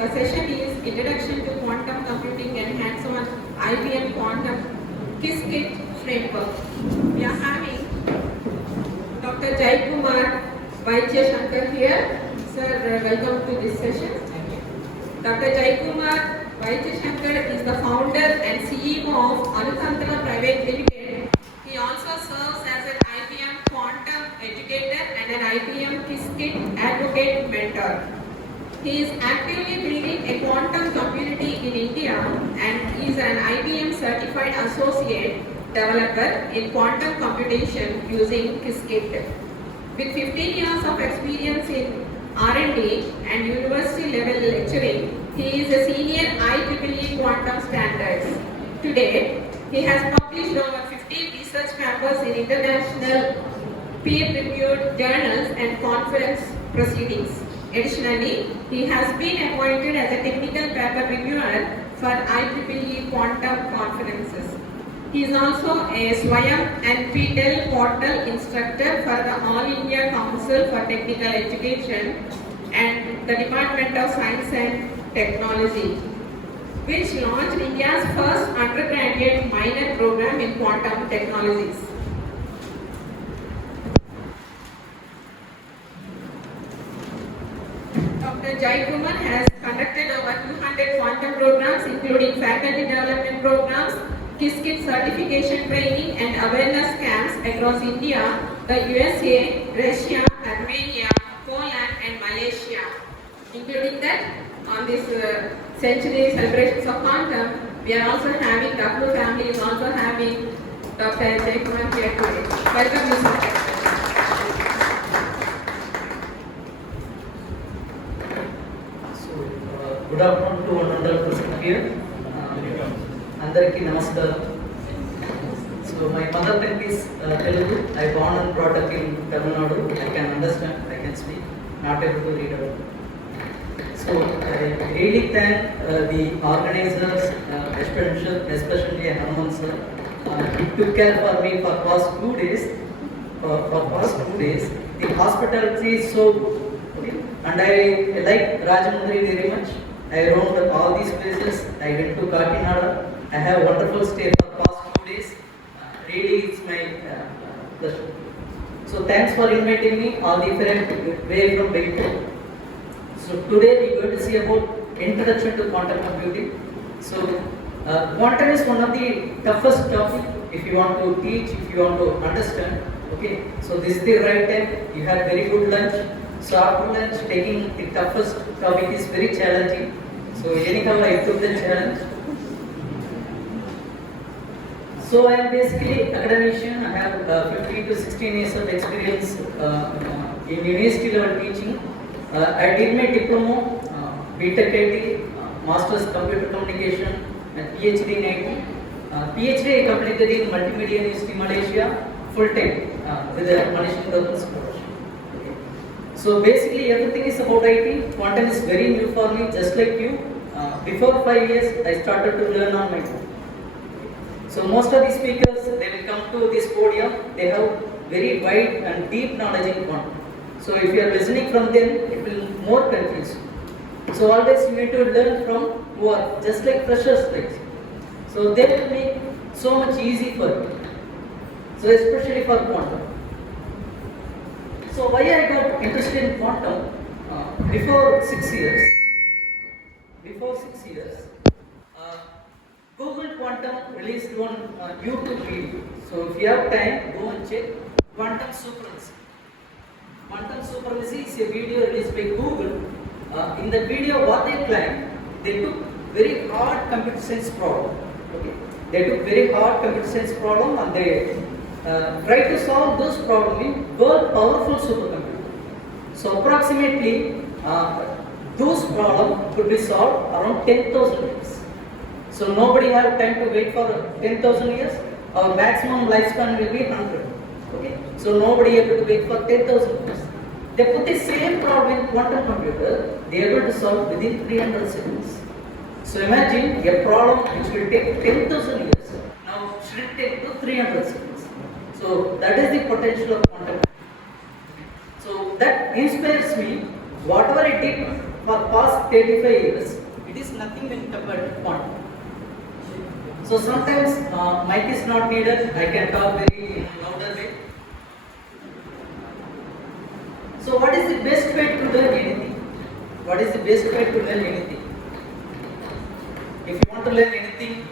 The session is Introduction to Quantum Computing and Hands-on IBM Quantum KISS-KIT Framework. We are having Dr. Jayakumar IBM here. Sir, welcome to this session. Dr. Jayakumar IBM is the founder and CEO of Anutantra Private Limited. He also serves as an IBM Quantum Educator and an IBM KISS-KIT Advocate Mentor. He is actively building a quantum community in India and is an IBM Certified Associate Developer in Quantum Computation using KISS-KIT. With 15 years of experience in R&D and university level lecturing, he is a senior IEEE Quantum Standards. Today, he has published over 50 research papers in international peer-reviewed journals and conference proceedings. Additionally, he has been appointed as a technical paper reviewer for IEEE Quantum conferences. He is also a Swayam and PTEL portal instructor for the All India Council for Technical Education and the Department of Science and Technology, which launched India's first undergraduate minor program in quantum technologies. Dr. Jayakumar has conducted over 200 quantum programs, including faculty development programs, KISS-KIT certification training and awareness camps across India, the USA, Russia, Armenia, Poland and Malaysia. Including that, on this centenary celebrations of quantum, we are also having, Dr. family is also having Dr. Jayakumar here today. Welcome you, sir. Good afternoon to one another person here. Andariki namaskaram. So my mother tongue is Telugu. I born and brought up in Tamil Nadu. I can understand, I can speak, not able to read out. So I really thank the organizers, especially Hanuman sir. He took care for me for past 2 days. The hospitality is so good. Okay? And I like Rajamundri very much. I roamed all these places. I went to Kakinada. I have a wonderful stay for the past 2 days. Really, it's my pleasure. So thanks for inviting me all different way from Bangalore. So today we are going to see about introduction to quantum computing. So quantum is one of the toughest topic if you want to teach, if you want to understand. Okay. So this is the right time. You have very good lunch. So after lunch, taking the toughest topic is very challenging. So anyhow, I took the challenge. So I am basically academician. I have 15 to 16 years of experience in university level teaching. I did my diploma, BTech IT, Masters Computer Communication, and PhD in IT. PhD I completed in Multimedia University Malaysia, full time with a Malaysian scholarship. So basically everything is about IT. Quantum is very new for me, just like you. Before 5 years, I started to learn on my own. So most of the speakers, they will come to this podium, they have very wide and deep knowledge in quantum. So if you are listening from them, it will more confuse you. So always you need to learn from who are just like freshers like. So they will make so much easy for you. So especially for quantum. So why I got interested in quantum? Before 6 years, Google Quantum released one YouTube video. So if you have time, go and check Quantum Supremacy. Quantum Supremacy is a video released by Google. In the video, what they claim, they took very hard computer science problem. Okay? They took very hard computer science problem and they try to solve those problems in world powerful supercomputer. So approximately those problems could be solved around 10,000 years. So nobody have time to wait for 10,000 years. Our maximum lifespan will be 100. Okay? So nobody able to wait for 10,000 years. They put the same problem in quantum computer. They are able to solve within 300 seconds. So imagine a problem which will take 10,000 years. Now shrink it to 300 seconds. So that is the potential of quantum computing. So that inspires me. Whatever I did for past 35 years, it is nothing when compared to quantum. So sometimes mic is not needed, I can talk very louder way. So what is the best way to learn anything? What is the best way to learn anything? If you want to learn anything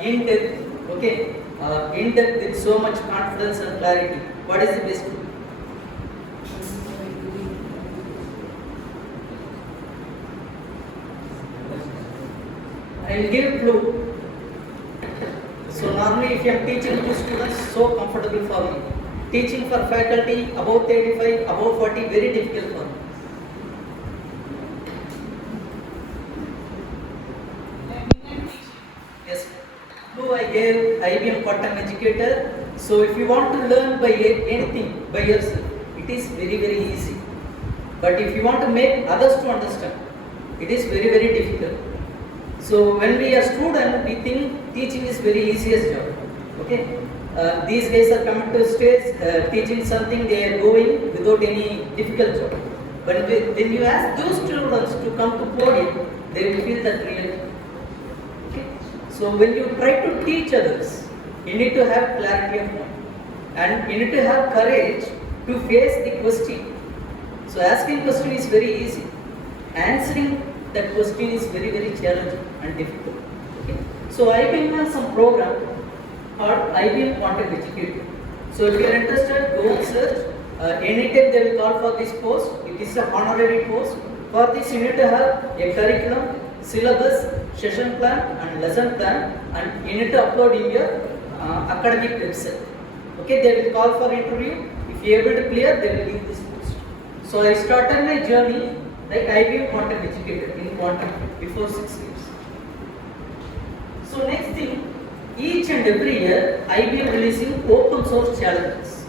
in depth, okay, in depth with so much confidence and clarity, what is the best way? I will give a clue. So normally if I am teaching to students, so comfortable for me. Teaching for faculty above 35, above 40, very difficult for me. Yes. Clue I gave IBM Part1 Educator. So if you want to learn by anything by yourself, it is very, very easy. But if you want to make others to understand, it is very, very difficult. So when we are student, we think teaching is very easiest job. Okay, these guys are coming to stage, teaching something, they are going without any difficult job. But when you ask those students to come to podium, they will feel that reality. Okay, so when you try to teach others, you need to have clarity of mind, and you need to have courage to face the question. So asking question is very easy. Answering that question is very, very challenging and difficult. Okay. So IBM has some program called IBM Quantum Educator. So if you are interested, go and search. Anytime they will call for this course. It is a honorary course. For this you need to have a curriculum, syllabus, session plan and lesson plan, and you need to upload in your academic website. Okay, they will call for interview. If you are able to clear, they will give this post. So I started my journey like IBM Quantum Educator in quantum before 6 years. So next thing, each and every year IBM releasing open source challenges.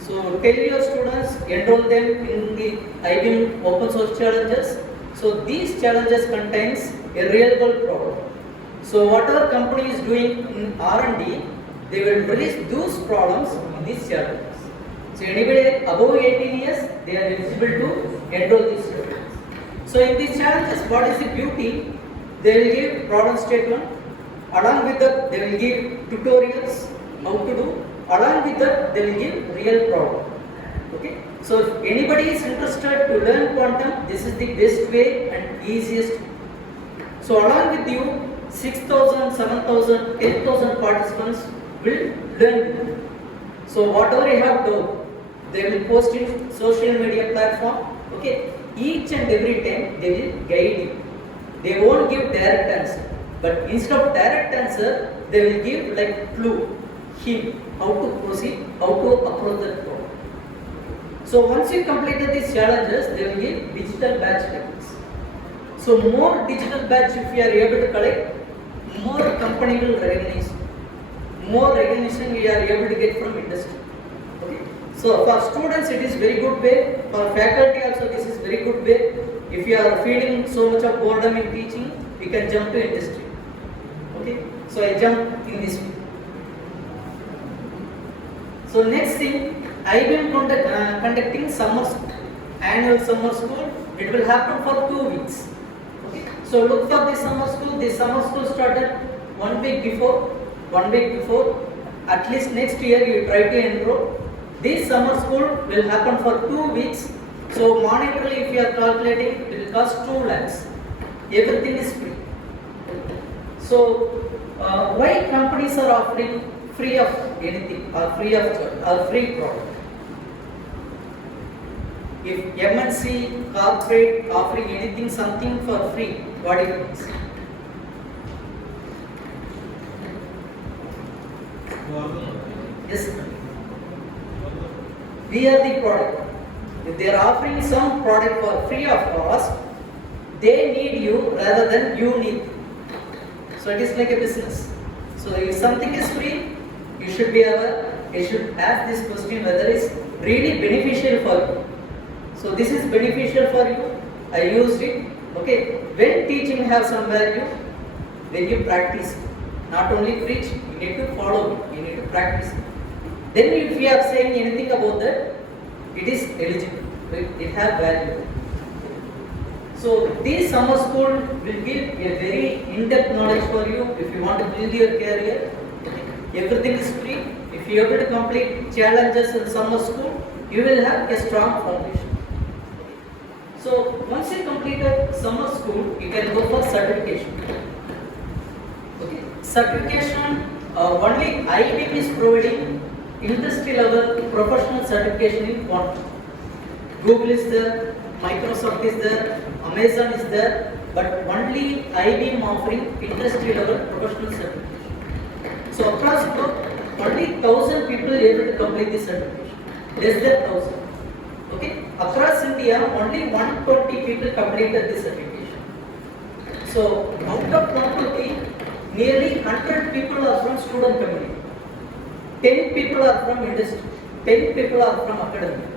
So tell your students, enroll them in the IBM open source challenges. So these challenges contains a real world problem. So whatever company is doing in R&D, they will release those problems in these challenges. So anybody above 18 years, they are eligible to enroll these challenges. So in these challenges, what is the beauty? They will give problem statement. Along with that, they will give tutorials how to do. Along with that, they will give real problem. Okay. So if anybody is interested to learn quantum, this is the best way and easiest. So along with you, 6,000, 7,000, 10,000 participants will learn. So whatever you have to, they will post in social media platform. Okay. Each and every time they will guide you. They won't give direct answer, but instead of direct answer, they will give like clue, hint, how to proceed, how to approach that problem. So once you completed these challenges, they will give digital badge techniques. So more digital badge if you are able to collect, more company will recognize you. More recognition we are able to get from industry. Okay. So for students it is very good way. For faculty also this is very good way. If you are feeling so much of boredom in teaching, you can jump to industry. Okay. So I jump in this way. So next thing, IBM conducting summer school, annual summer school. It will happen for 2 weeks. Okay. So look for this summer school. This summer school started 1 week before. 1 week before. At least next year you try to enroll. This summer school will happen for 2 weeks. So monetarily if you are calculating, it will cost 2 lakhs. Everything is free. So why companies are offering free of anything or free of or free product? If MNC corporate offering anything something for free, what it means? Yes, we are the product. If they are offering some product for free of cost, they need you rather than you need them. So it is like a business. So if something is free, you should be aware. You should ask this question whether it's really beneficial for you. So this is beneficial for you. I used it. Okay. When teaching has some value, when you practice, not only preach, you need to follow it. You need to practice it. Then if you are saying anything about that, it is eligible. It has value. So So this summer school will give a very in-depth knowledge for you if you want to build your career. Everything is free. If you are able to complete challenges in summer school, you will have a strong foundation. So once you complete a summer school, you can go for certification. Okay. Certification, only IBM is providing industry level professional certification in quantum. Google is there, Microsoft is there, Amazon is there, but only IBM offering industry level professional certification. So across the globe, only 1,000 people able to complete this certification. Less than 1,000. Okay. Across India, only 120 people completed this certification. So out of 120, nearly 100 people are from student community. 10 people are from industry. 10 people are from academic.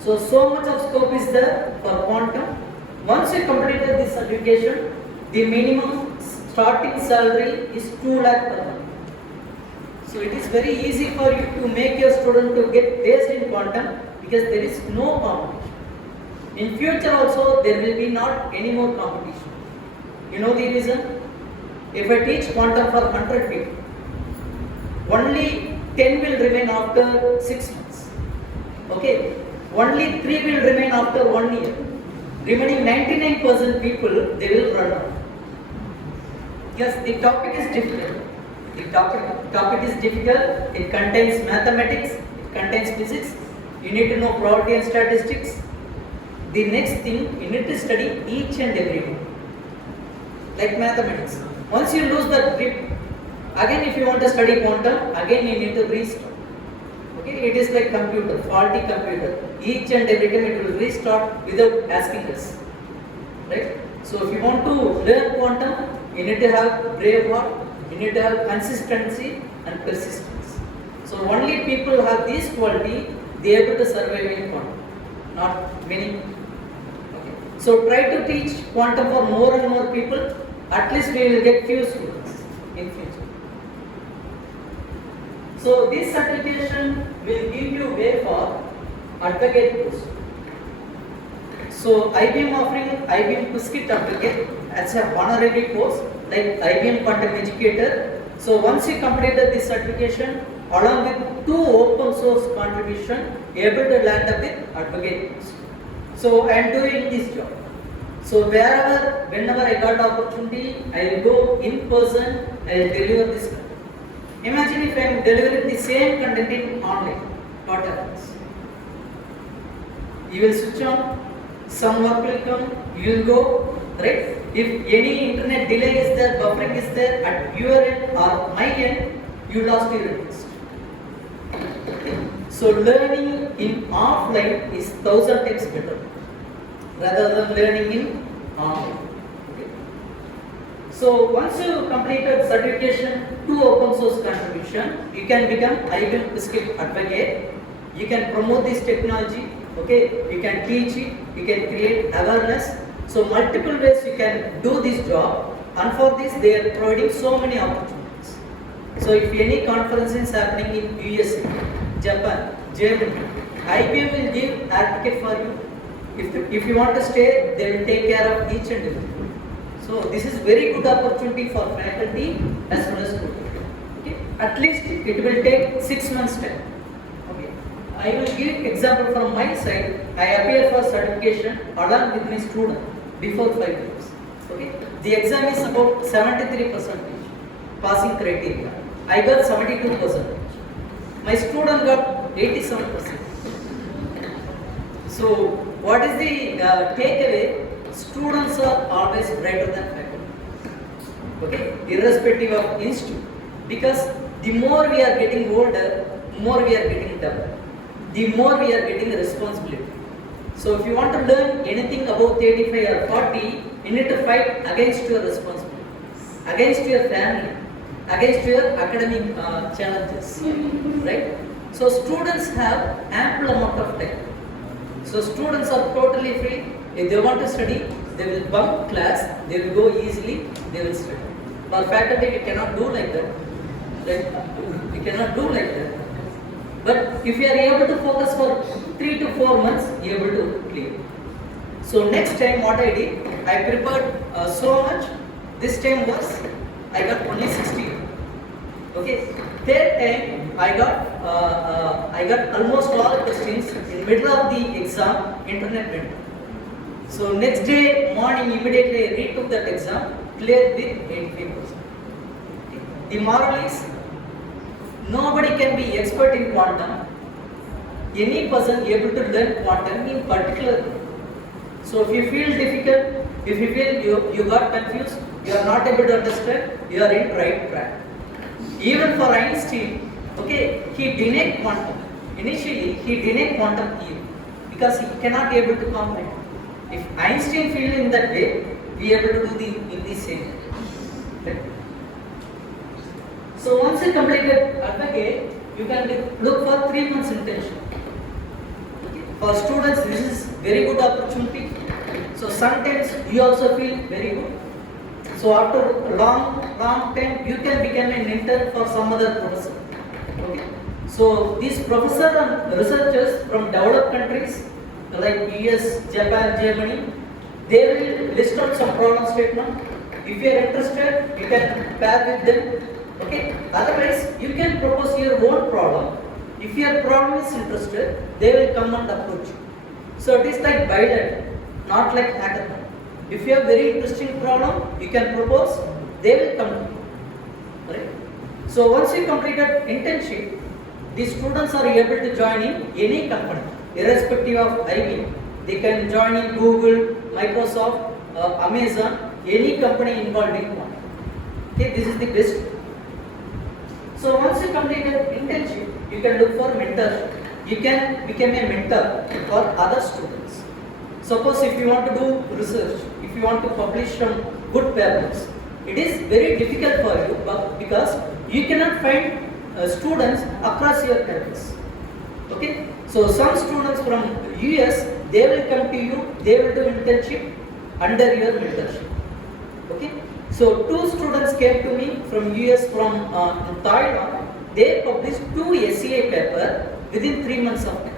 So much of scope is there for quantum. Once you completed this certification, the minimum starting salary is 2 lakh per month. So it is very easy for you to make your student to get based in quantum because there is no competition. In future also there will be not any more competition. You know the reason? If I teach quantum for 100 people, only 10 will remain after 6 months. Okay? Only 3 will remain after 1 year. Remaining 99% people, they will run out. Yes, the topic is difficult. The topic is difficult. It contains mathematics, it contains physics. You need to know probability and statistics. The next thing, you need to study each and every one. Like mathematics. Once you lose that grip, again if you want to study quantum, again you need to restart. Okay, it is like computer, faulty computer. Each and every time it will restart without asking us. Right? So if you want to learn quantum, you need to have brave heart, you need to have consistency and persistence. So only people have this quality, they are able to survive in quantum. Not many. Okay. So try to teach quantum for more and more people. At least we will get few students in future. So this certification will give you way for advocate post. So IBM offering IBM Quiskit Advocate as a honorary post like IBM Quantum Educator. So once you completed this certification, along with 2 open source contribution, able to land up with advocate post. So I am doing this job. So whenever I got opportunity, I will go in person, I will deliver this content. Imagine if I am delivering the same content in online, what happens? You will switch on, some work will come, you will go, right? If any internet delay is there, buffering is there at your end or my end, you lost your interest. So learning in offline is 1,000 times better rather than learning in online. Okay. So once you completed certification, 2 open source contribution, you can become IBM Quiskit Advocate. You can promote this technology. Okay, you can teach it, you can create awareness. So multiple ways you can do this job, and for this they are providing so many opportunities. So if any conference is happening in USA, Japan, Germany, IBM will give advocate for you. If you want to stay, they will take care of each and everything. So this is very good opportunity for faculty as well as students. Okay, at least it will take 6 months time. I will give example from my side. I appear for certification along with my student before 5 years. Okay, the exam is about 73% passing criteria. I got 72%. My student got 87%. So what is the takeaway? Students are always brighter than faculty. Okay, irrespective of institute. Because the more we are getting older, more we are getting dumber. The more we are getting responsibility. So if you want to learn anything about 35 or 40, you need to fight against your responsibility, against your family, against your academic challenges, right? So students have ample amount of time. So students are totally free. If they want to study, they will bunk class, they will go easily, they will study. For faculty, we cannot do like that. We cannot do like that. But if you are able to focus for 3 to 4 months, you are able to clear. So next time what I did, I prepared so much. This time was I got only 60. Okay. Third time I got almost all questions in middle of the exam. Internet went. So next day morning immediately I retook that exam, cleared with 85%. The moral is nobody can be expert in quantum. Any person able to learn quantum in particular. So if you feel difficult, if you feel you got confused, you are not able to understand, you are in right track. Even for Einstein, okay, he denied quantum. Initially, he denied quantum theory because he cannot be able to comprehend. If Einstein feel in that way, we are able to do in the same way. Right? So once you completed advocate, you can look for 3 months internship. For students, this is very good opportunity. So sometimes you also feel very good. So after long time, you can become an intern for some other professor. Okay. So these professors and researchers from developed countries like US, Japan, Germany, they will list out some problem statement. If you are interested, you can pair with them. Okay. Otherwise, you can propose your own problem. If your problem is interested, they will come and approach you. So it is like bilateral, not like hackathon. If you have very interesting problem, you can propose, they will come to you. Right? So once you completed internship, the students are able to join in any company, irrespective of IBM. They can join in Google, Microsoft, Amazon, any company involved in quantum. Okay, this is the best. So once you completed internship, you can look for mentorship. You can become a mentor for other students. Suppose if you want to do research, if you want to publish some good papers, it is very difficult for you because you cannot find students across your campus. Okay? So some students from US, they will come to you, they will do internship under your mentorship. Okay? So 2 students came to me from US, from Thailand. They published 2 SCI paper within 3 months of time.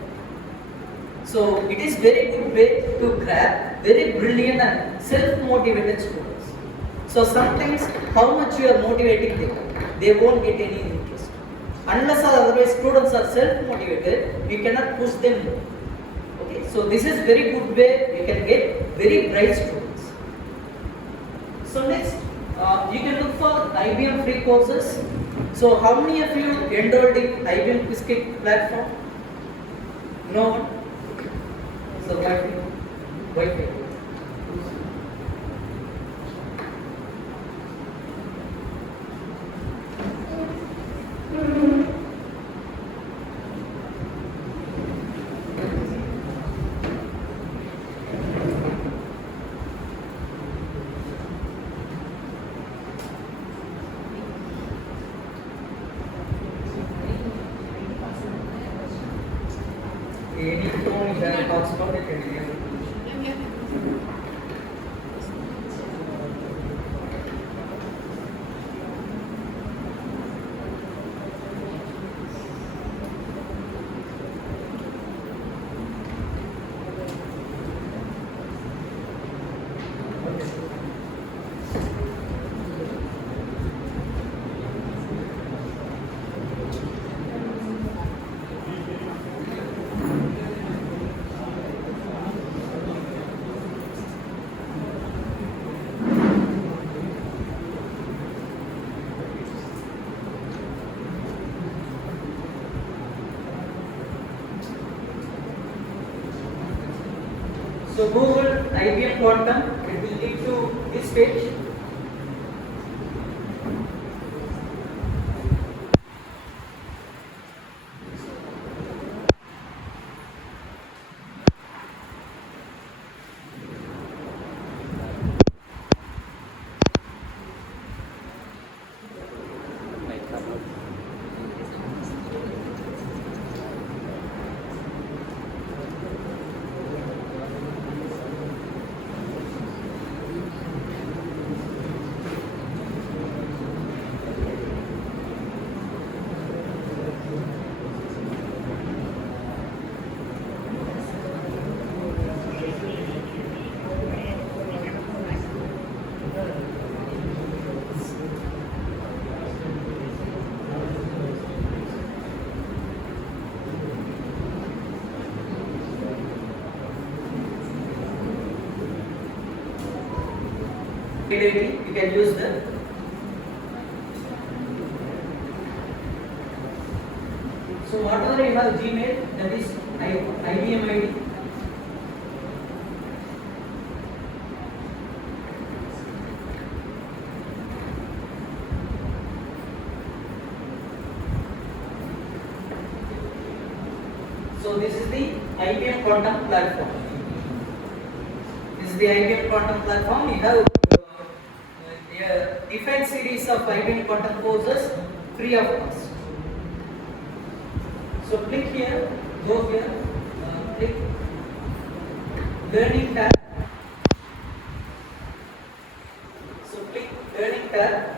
So it is very good way to grab very brilliant and self-motivated students. So sometimes how much you are motivating them, they won't get any interest. Unless or otherwise students are self-motivated, you cannot push them more. Okay, so this is very good way you can get very bright students. So next, you can look for IBM free courses. So how many of you enrolled in IBM Quizzkit platform? No one? So why? Any tone that talks about it. So Google IBM Quantum, it will lead to this page. fidelity, you can use the. So whatever you have Gmail, that is IBM ID. So this is the IBM Quantum platform. This is the IBM Quantum platform. You have a different series of IBM Quantum courses free of cost. So click here, go here, click Learning tab. So click Learning tab.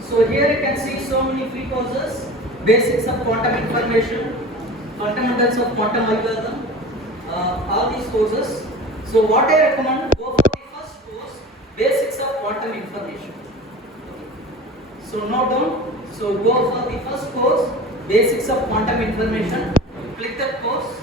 So here you can see so many free courses, basics of quantum information, fundamentals of quantum algorithm, all these courses. So what I recommend, go for the first course, basics of quantum information. So note down, so go for the first course, basics of quantum information, click that course.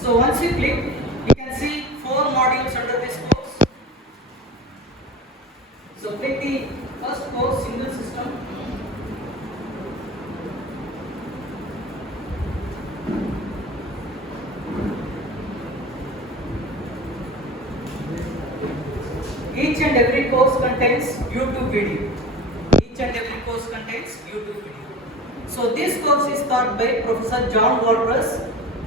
So once you click, you can see 4 modules under this course. So click the first course, single system. Each and every course contains YouTube video. Each and every course contains YouTube video. So this course is taught by Professor John Walters.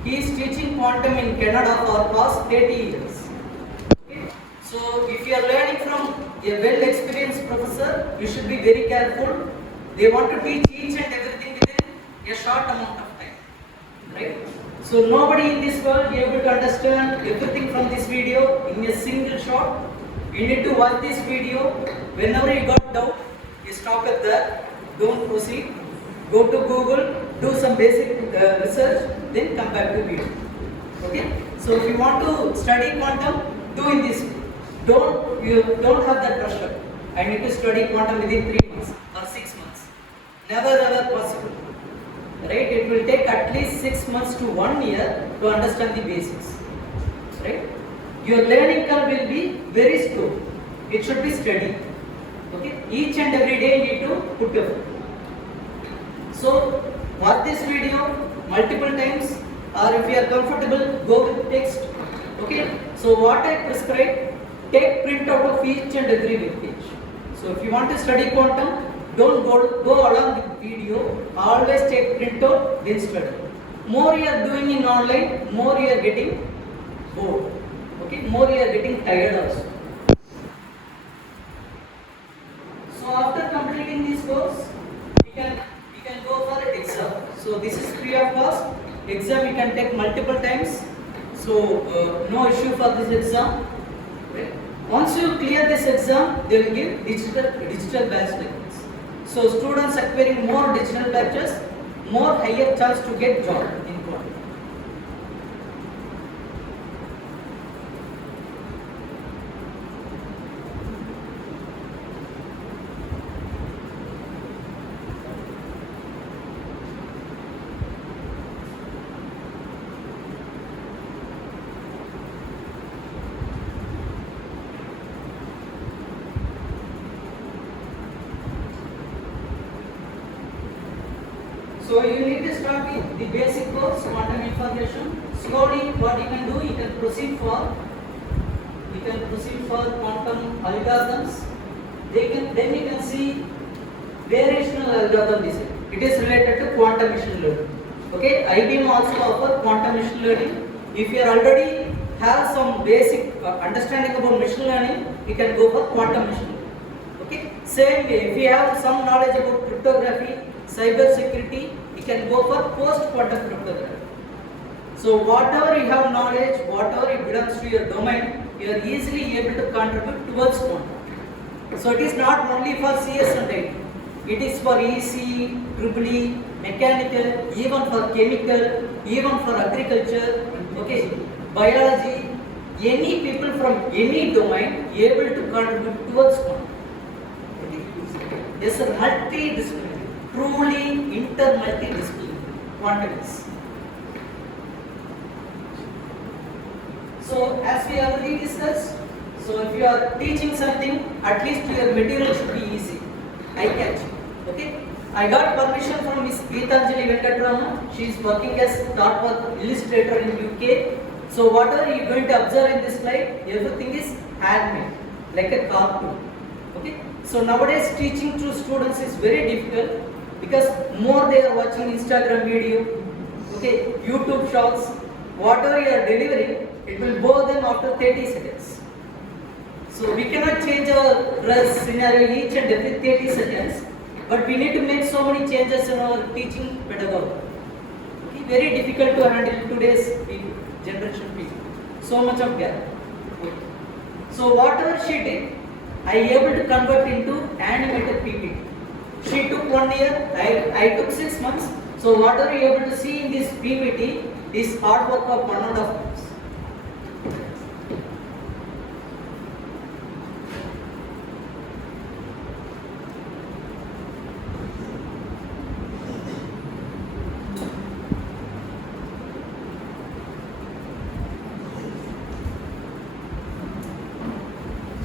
He is teaching quantum in Canada for past 30 years. Okay. So if you are learning from a well-experienced professor, you should be very careful. They want to teach each and everything within a short amount of time. Right? So nobody in this world is able to understand everything from this video in a single shot. You need to watch this video. Whenever you got doubt, you stop at there. Don't proceed. Go to Google, do some basic research, then come back to video. Okay? So if you want to study quantum, do in this way. You don't have that pressure. I need to study quantum within 3 months or 6 months. Never ever possible. Right? It will take at least 6 months to 1 year to understand the basics. Right? Your learning curve will be very slow. It should be steady. Okay? Each and every day you need to put effort. So watch this video multiple times, or if you are comfortable, go with text. Okay? So what I prescribe, take print out of each and every web page. So if you want to study quantum, don't go along with video. Always take print out, then study. More you are doing in online, more you are getting bored. Okay? More you are getting tired also. So after completing this course, you can go for exam. So this is free of cost. Exam you can take multiple times. So no issue for this exam. Right? Once you clear this exam, they will give digital badge like this. So students acquiring more digital badges, more higher chance to get job in quantum. So you need to start with the basic course, quantum information. Slowly, what you can do, you can proceed for quantum algorithms. Then you can see variational algorithm. It is related to quantum machine learning. Okay, IBM also offer quantum machine learning. If you already have some basic understanding about machine learning, you can go for quantum machine learning. Okay, same way, if you have some knowledge about cryptography, cyber security, you can go for post-quantum cryptography. So whatever you have knowledge, whatever it belongs to your domain, you are easily able to contribute towards quantum. So it is not only for CS and IT. It is for EC, EEE, mechanical, even for chemical, even for agriculture, okay, biology, any people from any domain able to contribute towards quantum. Yes, sir, multidisciplinary, truly inter-multidisciplinary quantum is. So as we already discussed, so if you are teaching something, at least your material should be easy, eye-catching. Okay, I got permission from Miss Geetanjali Venkatrama. She is working as Part1 illustrator in UK. So whatever you are going to observe in this slide, everything is handmade, like a cartoon. Okay. So nowadays teaching to students is very difficult because more they are watching Instagram video, okay, YouTube shorts. Whatever you are delivering, it will bore them after 30 seconds. So we cannot change our dress scenario each and every 30 seconds. But we need to make so many changes in our teaching pedagogy. Okay, very difficult to handle today's people, generation people. So much of gap. Okay. So whatever she did, I able to convert into animated PPT. She took 1 year, I took 6 months. So whatever you able to see in this PPT is hard work of 1.5 months.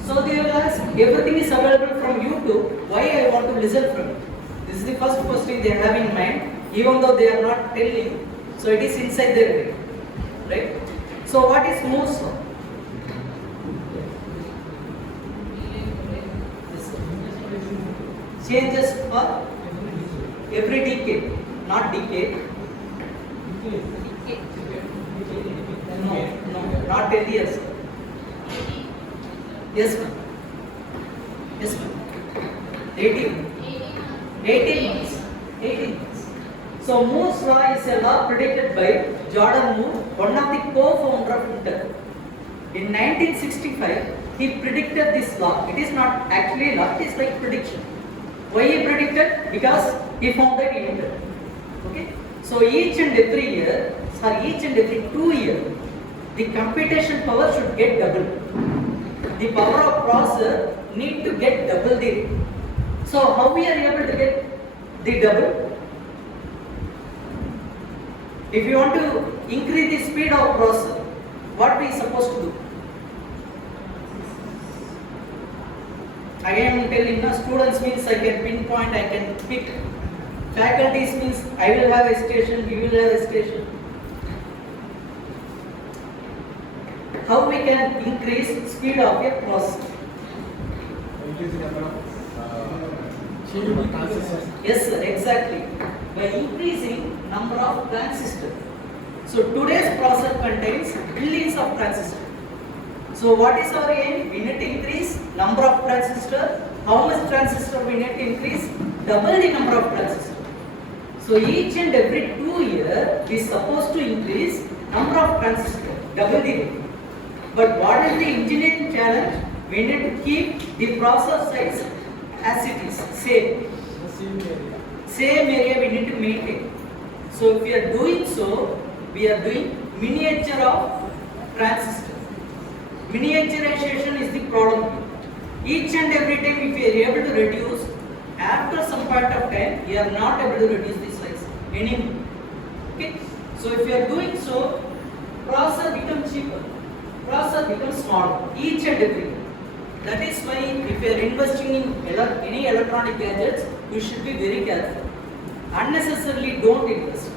So they will ask, everything is available from YouTube, why I want to listen from it? This is the first question they have in mind, even though they are not telling, so it is inside their brain, right? So what is most? Changes for every decade, not decade. No, not 10 years. Yes, ma'am. Yes, ma'am. 18 months. 18 months. So Moore's law is a law predicted by Jordan Moore, one of the co-founder of Intel. In 1965, he predicted this law. It is not actually law, it is like prediction. Why he predicted? Because he founded Intel. Okay? So each and every year, each and every 2 years, the computation power should get doubled. The power of processor need to get double the rate. So how we are able to get the double? If you want to increase the speed of processor, what we are supposed to do? I am telling now, students means I can pinpoint, I can pick. Faculties means I will have a station, you will have a station. How we can increase speed of a processor? Increasing number of transistors. Yes, sir, exactly. By increasing number of transistors. So today's processor contains billions of transistors. So what is our aim? We need to increase number of transistors. How much transistor we need to increase? Double the number of transistors. So each and every 2 years we is supposed to increase number of transistors, double the rate. But what is the engineering challenge? We need to keep the processor size as it is, same. The same area. Same area we need to maintain. So if we are doing so, we are doing miniature of transistor. Miniaturization is the problem. Each and every time if we are able to reduce, after some point of time, we are not able to reduce the size anymore. Okay? So if we are doing so, processor becomes cheaper. Processor becomes smaller, each and every. That is why if you are investing in any electronic gadgets, you should be very careful. Unnecessarily don't invest.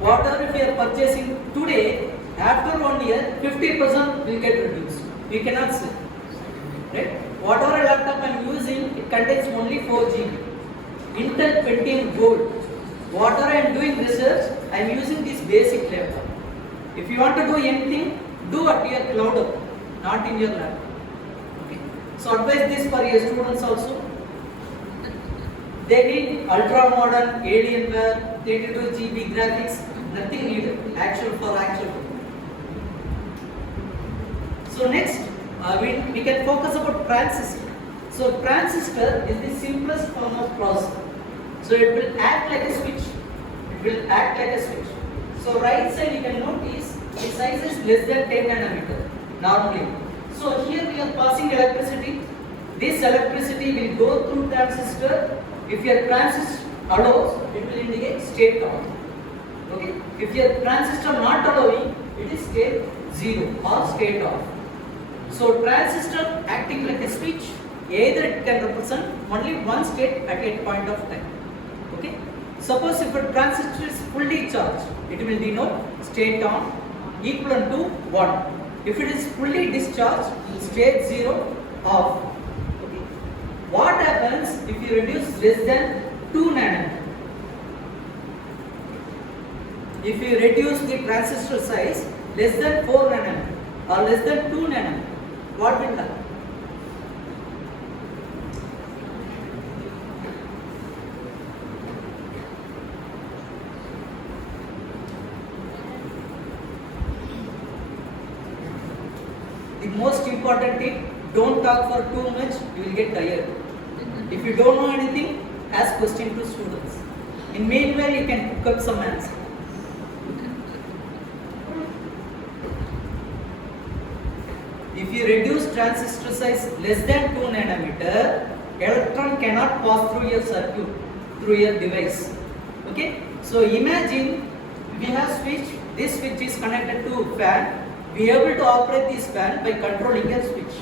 Whatever if you are purchasing today, after 1 year, 50% will get reduced. We cannot sell. Right? Whatever laptop I am using, it contains only 4 GB. Intel Pentium Gold. Whatever I am doing research, I am using this basic laptop. If you want to do anything, do at your cloud, not in your laptop. Okay. So advise this for your students also. They need ultra modern Alienware, 32 GB graphics, nothing needed. Actual for actual. So next, we can focus about transistor. So transistor is the simplest form of processor. So it will act like a switch. It it will act like a switch. So right side you can notice the size is less than 10 nanometer normally. So here we are passing electricity. This electricity will go through transistor. If your transistor allows, it will indicate state on. Okay. If your transistor not allowing, it is state 0 or state off. So transistor acting like a switch, either it can represent only one state at a point of time. Okay. Suppose if a transistor is fully charged, it will denote state on equivalent to 1. If it is fully discharged, state 0 off. Okay. What happens if you reduce less than 2 nanometer? If you reduce the transistor size less than 4 nanometer or less than 2 nanometer, what will happen? The most important tip, don't talk for too much, you will get tired. If you don't know anything, ask question to students. In meanwhile, you can cook up some answer. If you reduce transistor size less than 2 nanometer, electron cannot pass through your circuit, through your device. Okay? So imagine we have switch, this switch is connected to fan. We are able to operate this fan by controlling a switch.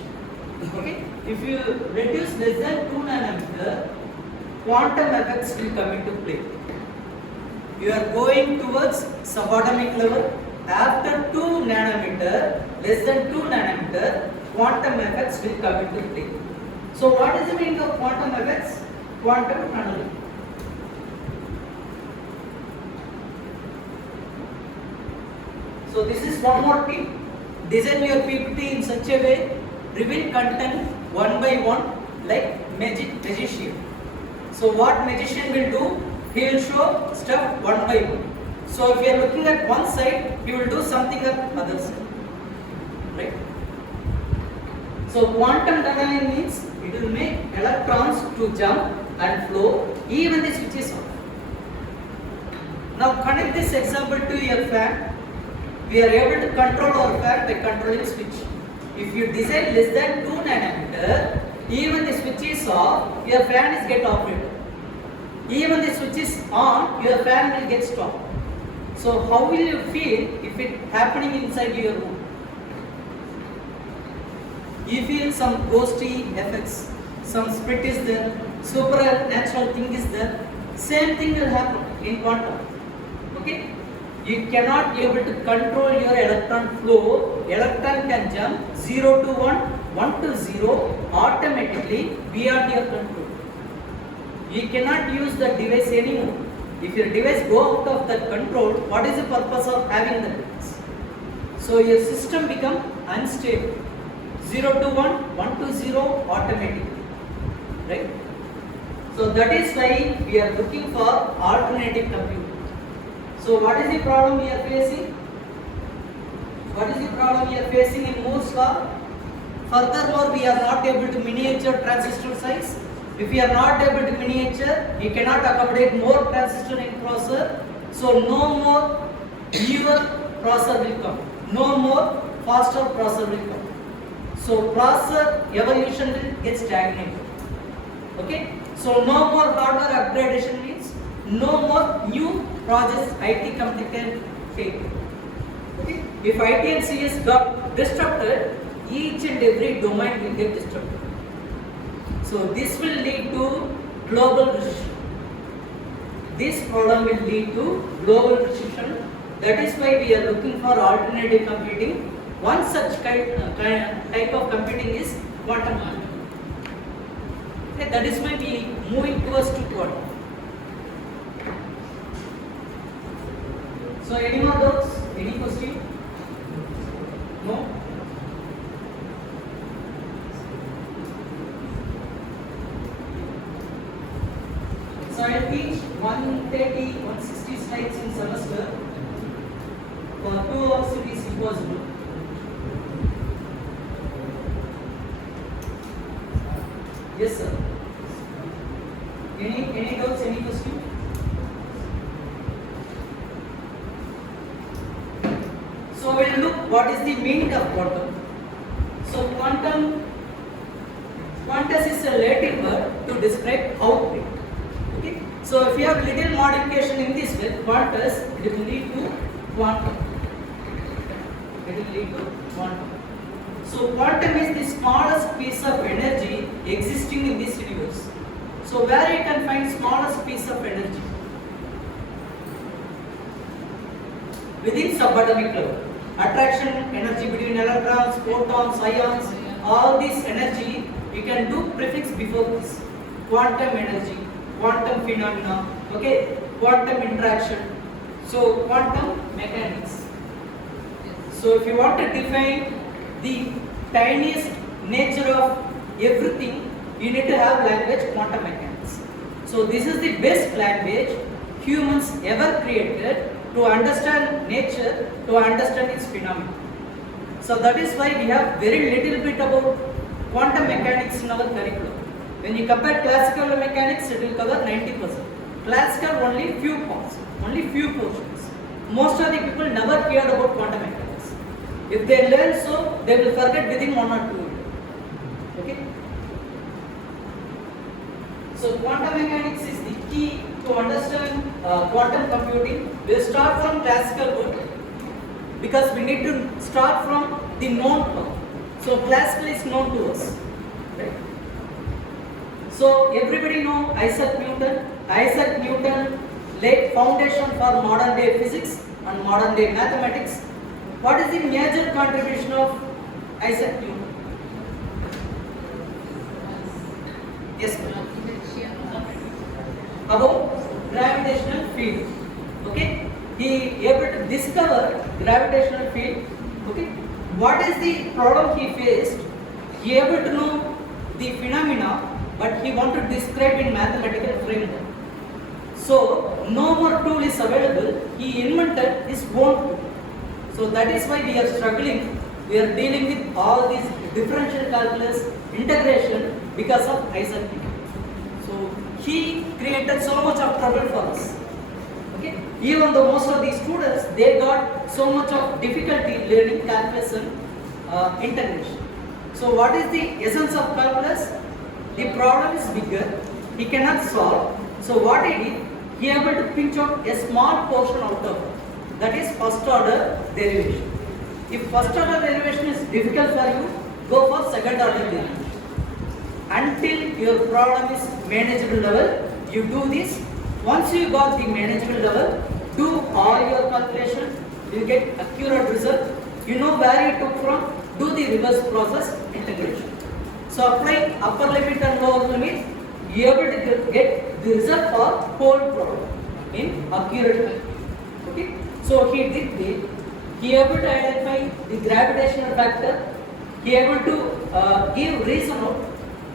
Okay? If you reduce less than 2 nanometer, quantum effects will come into play. You are going towards subatomic level. After 2 nanometer, less than 2 nanometer, quantum effects will come into play. So what is the meaning of quantum effects? Quantum tunneling. So this is one more tip. Design your PPT in such a way, reveal content one by one like magician. So what magician will do? He will show stuff one by one. So if you are looking at one side, he will do something at other side. Right? So quantum tunneling means it will make electrons to jump and flow even the switch is off. Now connect this example to your fan. We are able to control our fan by controlling switch. If you design less than 2 nanometer, even the switch is off, your fan is get operated. Even the switch is on, your fan will get stopped. So how will you feel if it happening inside your room? You feel some ghosty effects, some split is there, supernatural thing is there. Same thing will happen in quantum. Okay? You cannot be able to control your electron flow. Electron can jump 0 to 1, 1 to 0 automatically beyond your control. You cannot use the device anymore. If your device go out of that control, what is the purpose of having the device? So your system become unstable. 0 to 1, 1 to 0 automatically. Right? So that is why we are looking for alternative computing. So what is the problem we are facing? What is the problem we are facing in Moore's law? Furthermore, we are not able to miniature transistor size. If we are not able to miniature, we cannot accommodate more transistor in processor. So no more newer processor will come. No more faster processor will come. So processor evolution will get stagnated. Okay? So no more hardware upgradation means no more new projects IT company can take. Okay? If IT and CS got disrupted, each and every domain will get disrupted. So this will lead to global recession. This problem will lead to global recession. That is why we are looking for alternative computing. One such type of computing is quantum computing. Okay, that is why we are moving towards to quantum. So any more doubts? Any question? No? So I will teach 130, 160 slides in semester. For 2 hours it is impossible. Yes sir. Any doubts, any question? So we'll look what is the meaning of quantum. So quantus is a Latin word to describe outbreak. Okay. So if you have little modification in this way, quantus, it will lead to quantum. It will lead to quantum. So quantum is the smallest piece of energy existing in this universe. So where you can find smallest piece of energy? Within subatomic level. Attraction energy between electrons, protons, ions, all this energy you can do prefix before this. Quantum energy, quantum phenomena, okay, quantum interaction. So quantum mechanics. So if you want to define the tiniest nature of everything, you need to have language quantum mechanics. So this is the best language humans ever created to understand nature, to understand its phenomena. So that is why we have very little bit about quantum mechanics in our curriculum. When you compare classical mechanics, it will cover 90%. Classical only few parts, only few portions. Most of the people never cared about quantum mechanics. If they learn so, they will forget within 1 or 2 years. Okay? So quantum mechanics is the key to understand quantum computing. We'll start from classical world because we need to start from the known part. So classical is known to us. Right? So everybody know Isaac Newton. Isaac Newton laid foundation for modern day physics and modern day mathematics. What is the major contribution of Isaac Newton? Yes, ma'am. About gravitational field. Okay, he able to discover gravitational field. Okay, what is the problem he faced? He able to know the phenomena, but he want to describe in mathematical framework. So no more tool is available. He invented his own tool. So that is why we are struggling. We are dealing with all these differential calculus, integration because of Isaac Newton. So he created so much of trouble for us. Okay? Even though most of these students, they got so much of difficulty learning calculus and integration. So what is the essence of calculus? The problem is bigger. He cannot solve. So what he did, he able to pinch out a small portion out of it. That is first order derivation. If first order derivation is difficult for you, go for second order derivation. Until your problem is manageable level, you do this. Once you got the manageable level, do all your calculation, you will get accurate result. You know where you took from, do the reverse process integration. So apply upper limit and lower limit, you are able to get the result for whole problem in accurate way. Okay? So he did this. He able to identify the gravitational factor. He able to give reason of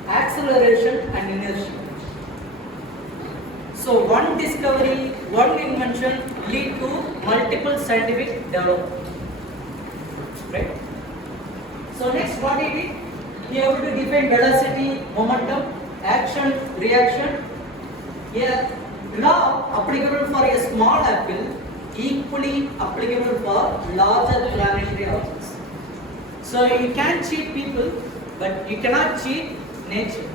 acceleration and inertia. So one discovery, one invention lead to multiple scientific development. Right? So next what he did? He able to define velocity, momentum, action, reaction. Here law applicable for a small apple, equally applicable for larger planetary objects. So you can cheat people, but you cannot cheat nature.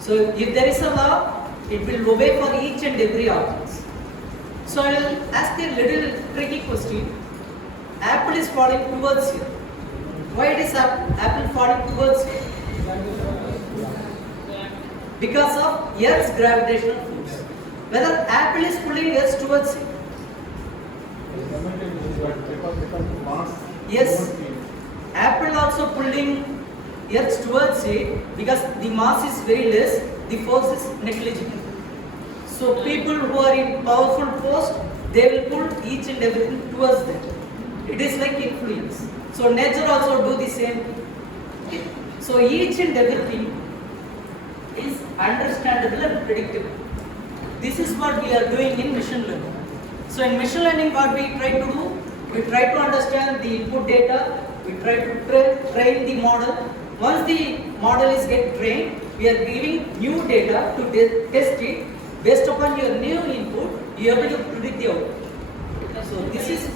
So if there is a law, it will obey for each and every object. So I will ask a little tricky question. Apple is falling towards you. Why it is apple falling towards you? Because of Earth's gravitational force. Whether apple is pulling Earth towards you. Yes. Apple also pulling Earth towards it because the mass is very less, the force is negligible. So people who are in powerful post, they will pull each and everything towards them. It is like influence. So nature also do the same thing. So each and everything is understandable and predictable. This is what we are doing in machine learning. So in machine learning, what we try to do, we try to understand the input data, we try to train the model. Once the model is get trained, we are giving new data to test it. Based upon your new input, you are able to predict the output. So this is,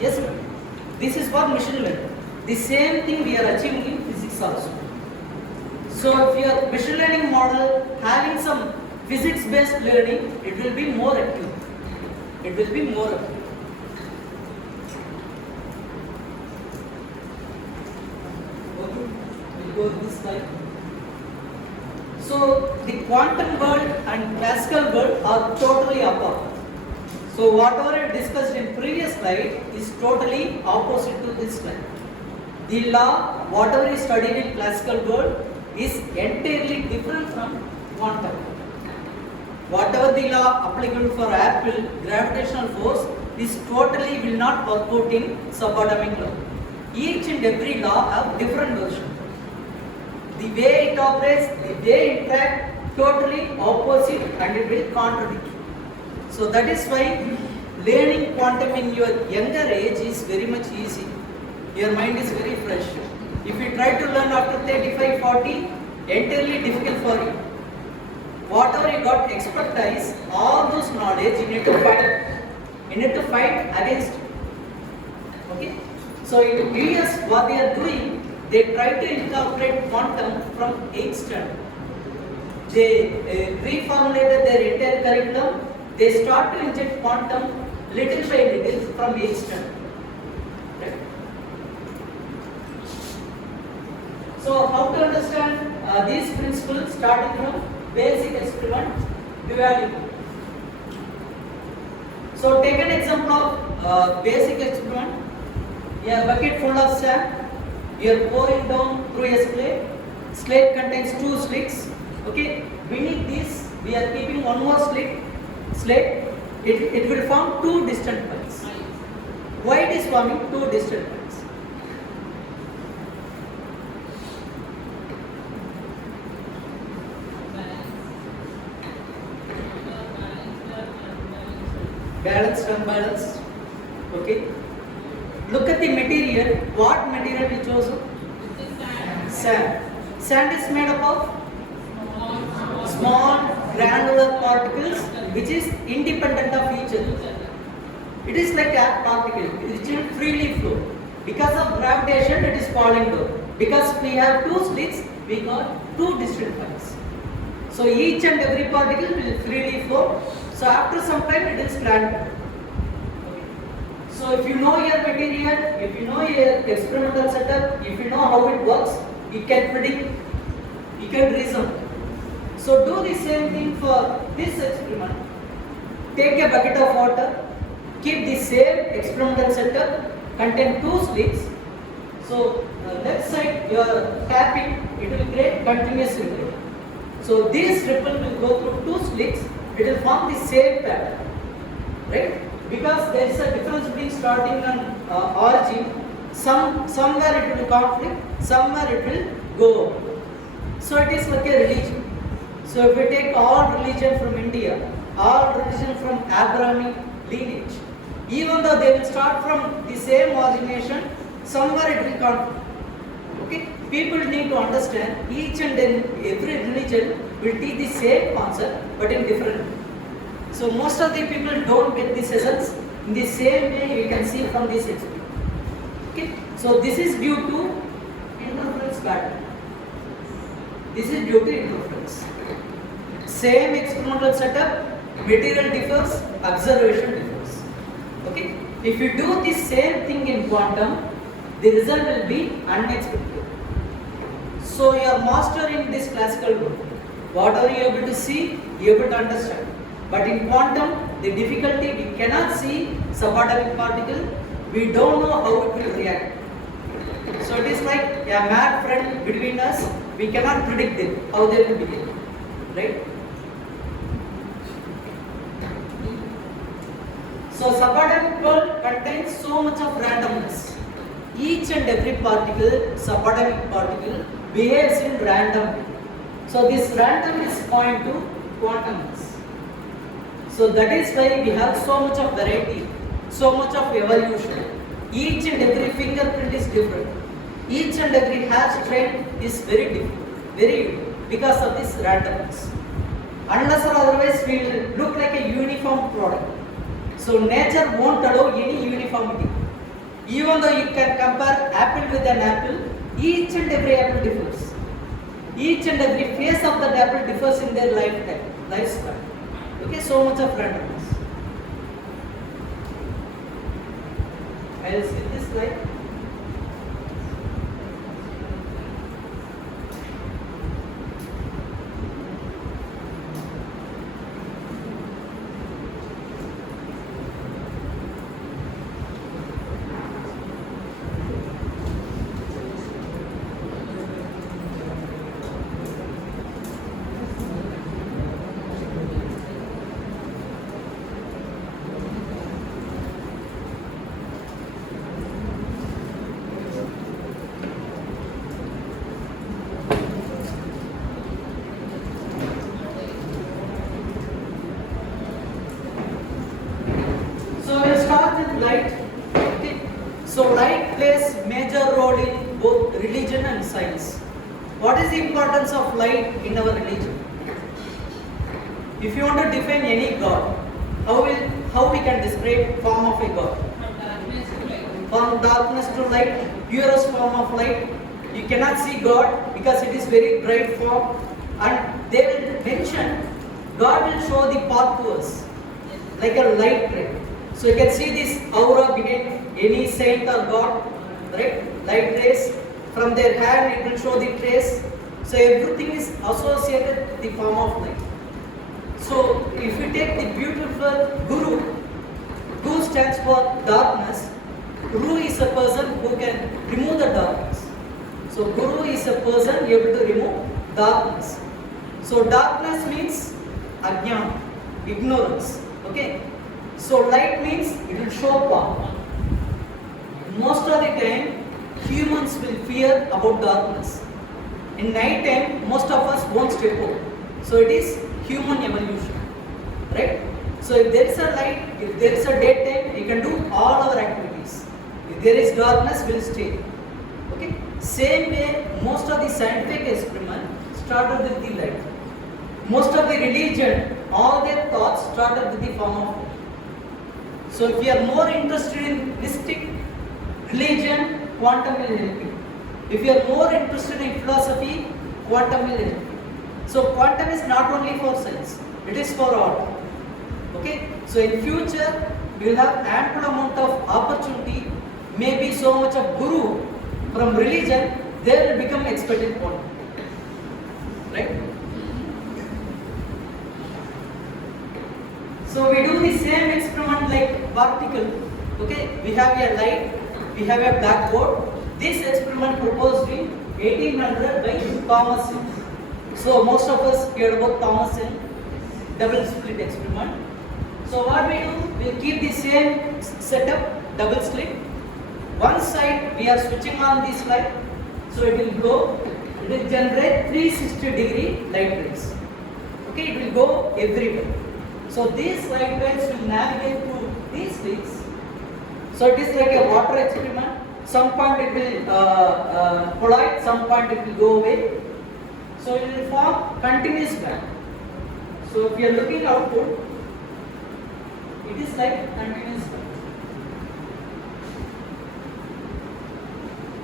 yes ma'am. This is for machine learning. The same thing we are achieving in physics also. So if your machine learning model having some physics based learning, it will be more accurate. It will be more accurate. Okay, we'll go to this slide. So the quantum world and classical world are totally apart. So whatever I discussed in previous slide is totally opposite to this slide. The law, whatever is studied in classical world, is entirely different from quantum. Whatever the law applicable for Apple, gravitational force, is totally will not work out in subatomic law. Each and every law have different version. The way it operates, the way it interacts, totally opposite and it will contradict. So that is why learning quantum in your younger age is very much easy. Your mind is very fresh. If you try to learn after 35, 40, entirely difficult for you. Whatever you got expertise, all those knowledge you need to fight. You need to fight against it. Okay? So in US, what they are doing, they try to incorporate quantum from 8th standard. They reformulated their entire curriculum. They start to inject quantum little by little from 8th standard. Right? So how to understand these principles starting from basic experiment duality. So take an example of basic experiment. A bucket full of sand. You are pouring down through a slate. Slate contains 2 slits. Okay. Beneath this, we are keeping one more slate. It will form 2 distant points. Why it is forming 2 distant points? Balanced, unbalanced. Okay. Look at the material. What material we chose? Sand. Sand is made up of small granular particles which is independent of each other. It is like a particle which will freely flow. Because of gravitation, it is falling down. Because we have 2 slits, we got 2 distant points. So each and every particle will freely flow. So after some time, it is stranded. So if you know your material, if you know your experimental setup, if you know how it works, you can predict, you can reason. So do the same thing for this experiment. Take a bucket of water, keep the same experimental setup, contain 2 slits. So left side you are tapping, it will create continuous ripple. So this ripple will go through 2 slits, it will form the same pattern, right? Because there is a difference between starting and origin. Somewhere it will conflict, somewhere it will go over. So it is like a religion. So if we take all religion from India, all religion from Abrahamic lineage, even though they will start from the same origination, somewhere it will conflict. Okay? People need to understand each and every religion will teach the same concept but in different way. So most of the people don't get this essence. In the same way you can see from this experiment. Okay? So this is due to interference pattern. This is due to interference. Same experimental setup, material differs, observation differs. Okay? If you do the same thing in quantum, the result will be unexpected. So you are mastering this classical world. Whatever you are able to see, you are able to understand. But in quantum, the difficulty, we cannot see subatomic particle. We don't know how it will react. So it is like a mad friend between us. We cannot predict them, how they will behave. Right? So subatomic world contains so much of randomness. Each and every particle, subatomic particle, behaves in random way. So this randomness point to quantumness. So that is why we have so much of variety, so much of evolution. Each and every fingerprint is different. Each and every hair strand is very different, very unique because of this randomness. Unless or otherwise we will look like a uniform product. So nature won't allow any uniformity. Even though you can compare apple with an apple, each and every apple differs. Each and every phase of that apple differs in their lifespan. Okay, so much of randomness. I will see this slide. Light. Okay. So light plays major role in both religion and science. What is the importance of light in our religion? If you want to define any god, how we can describe form of a god? From darkness to light, purest form of light. You cannot see God because it is very bright form, and they will mention God will show the path to us like a light ray. So you can see this aura behind any saint or god, right? Light rays from their hand, it will show the trace. So everything is associated with the form of light. So if you take the beautiful Guru, Guru stands for darkness. Guru is a person who can remove the darkness. So Guru is a person able to remove darkness. So darkness means ajnana, ignorance. Okay. So light means it will show path. Most of the time, humans will fear about darkness. In night time, most of us won't step out. So it is human evolution, right? So if there is a light, if there is a daytime, we can do all our activities. If there is darkness, we'll stay. Okay. Same way, most of the scientific experiments started with the light. Most of the religion, all their thoughts started with the form of light. So if you are more interested in mystic, religion, quantum will help you. If you are more interested in philosophy, quantum will help you. So quantum is not only for science, it is for all. Okay? So in future, we will have ample amount of opportunity, maybe so much of guru from religion, they will become expert in quantum. Right? So we do the same experiment like particle. Okay, we have a light, we have a blackboard. This experiment proposed in 1800 by Thomas. So most of us heard about Thomas double slit experiment. So what we do, we keep the same setup, double slit. One side we are switching on this light, so it will go. It will generate 360-degree light rays. Okay, it will go everywhere. So these light rays will navigate through these slits. So it is like a water experiment. Some point it will collide, some point it will go away. So it will form continuous band. So if you are looking output, it is like continuous band.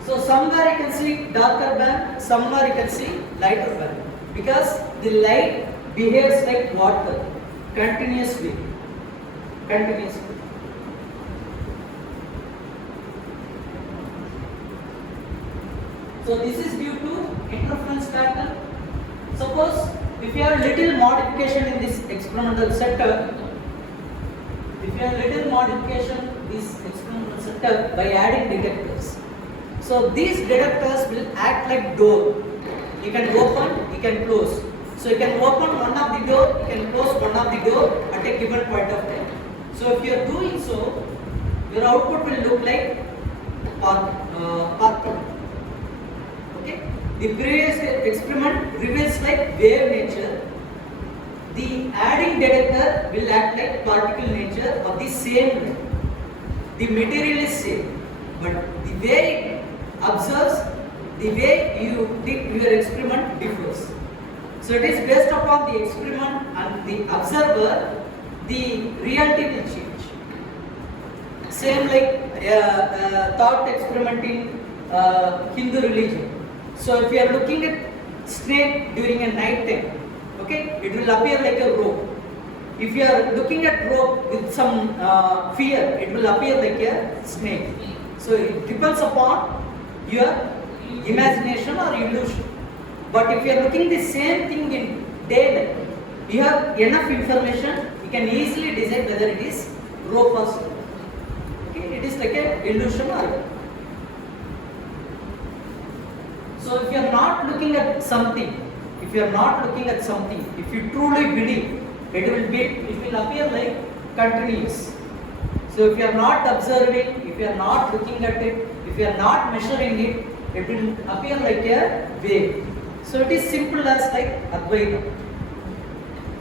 So somewhere you can see darker band, somewhere you can see lighter band. Because the light behaves like water, continuously. Continuously. So this is due to interference pattern. Suppose if you have a little modification in this experimental setup, by adding detectors. So these detectors will act like door. You can open, you can close. So you can open one of the door, you can close one of the door at a given point of time. So if you are doing so, your output will look like path. Okay. The previous experiment reveals like wave nature. The adding detector will act like particle nature of the same way. The material is same, but the way it observes, the way you did your experiment differs. So it is based upon the experiment and the observer, the reality will change. Same like thought experiment in Hindu religion. So if you are looking at snake during a night time, okay, it will appear like a rope. If you are looking at rope with some fear, it will appear like a snake. So it depends upon your imagination or illusion. But if you are looking the same thing in daylight, you have enough information, you can easily decide whether it is rope or snake. Okay, it is like a illusion or. So if you are not looking at something, if you truly believe, it will appear like continuous. So if you are not observing, if you are not looking at it, if you are not measuring it, it will appear like a wave. So it is simple as like Advaita.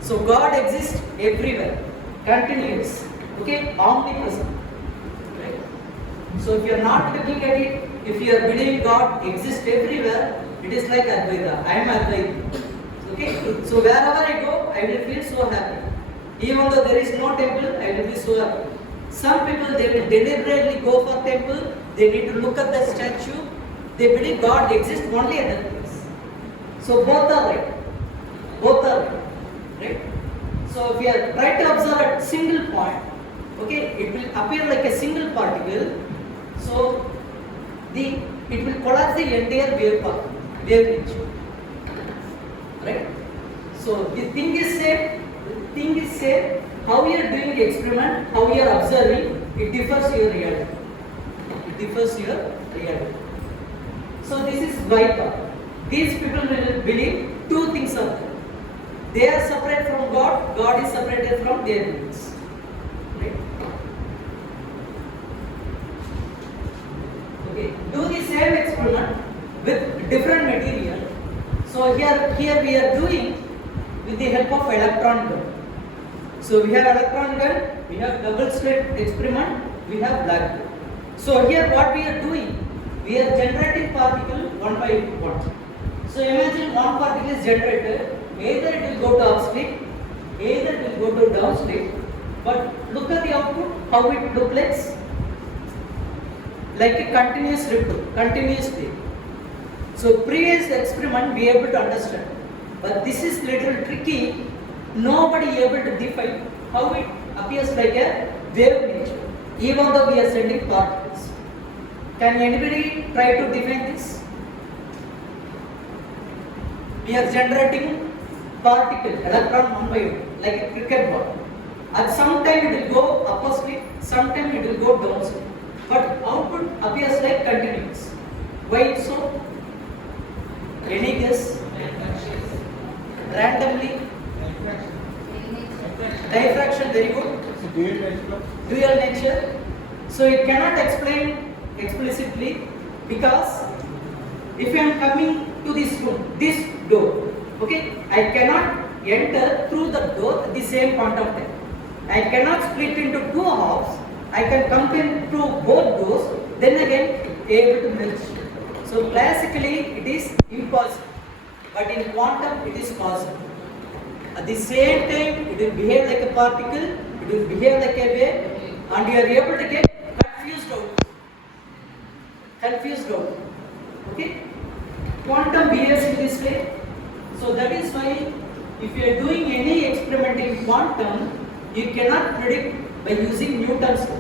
So God exists everywhere, continuous, okay, omnipresent. Right? So if you are not looking at it, if you are believing God exists everywhere, it is like Advaita. I am Advaita. Okay, so wherever I go, I will feel so happy. Even though there is no temple, I will be so happy. Some people, they will deliberately go for temple, they need to look at the statue, they believe God exists only at that place. So both are right. Both are right. Right? So if you are try to observe at single point, okay, it will appear like a single particle. So it will collapse the entire wave nature. Right? So the thing is said, how you are doing the experiment, how you are observing, it differs your reality. So this is Vaita. These people will believe two things are there. They are separate from God, God is separated from their beings. Right? Okay, do the same experiment with different material. So here we are doing with the help of electron gun. So we have electron gun, we have double slit experiment, we have black hole. So here what we are doing, we are generating particle one by one. So imagine one particle is generated, either it will go to up slit, either it will go to down slit. But look at the output, how it looks like a continuous ripple, continuously. So previous experiment we are able to understand, but this is little tricky. Nobody able to define how it appears like a wave nature, even though we are sending particles. Can anybody try to define this? We are generating particle, electron one by one, like a cricket ball. At some time it will go upper slit, sometime it will go down slit. But output appears like continuous. Why so? Any guess? Randomly? Diffraction, very good. Dual nature. So it cannot explain explicitly, because if I am coming to this room, this door, okay, I cannot enter through the door at the same point of time. I cannot split into two halves. I can come in through both doors, then again able to merge. So classically it is impossible, but in quantum it is possible. At the same time, it will behave like a particle, it will behave like a wave, and you are able to get confused out. Okay? Quantum behaves in this way. So that is why if you are doing any experiment in quantum, you cannot predict by using Newton's law.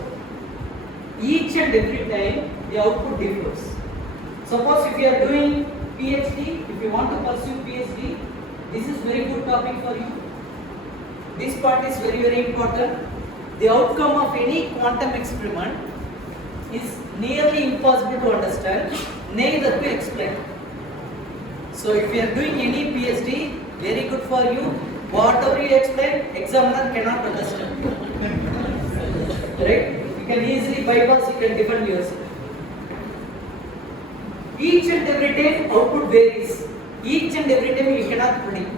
Each and every time the output differs. Suppose if you are doing PhD, if you want to pursue PhD, this is very good topic for you. This part is very, very important. The outcome of any quantum experiment is nearly impossible to understand, neither to explain. So if you are doing any PhD, very good for you. Whatever you explain, examiner cannot understand. Right? You can easily bypass, you can defend yourself. Each and every time output varies. Each and every time you cannot predict.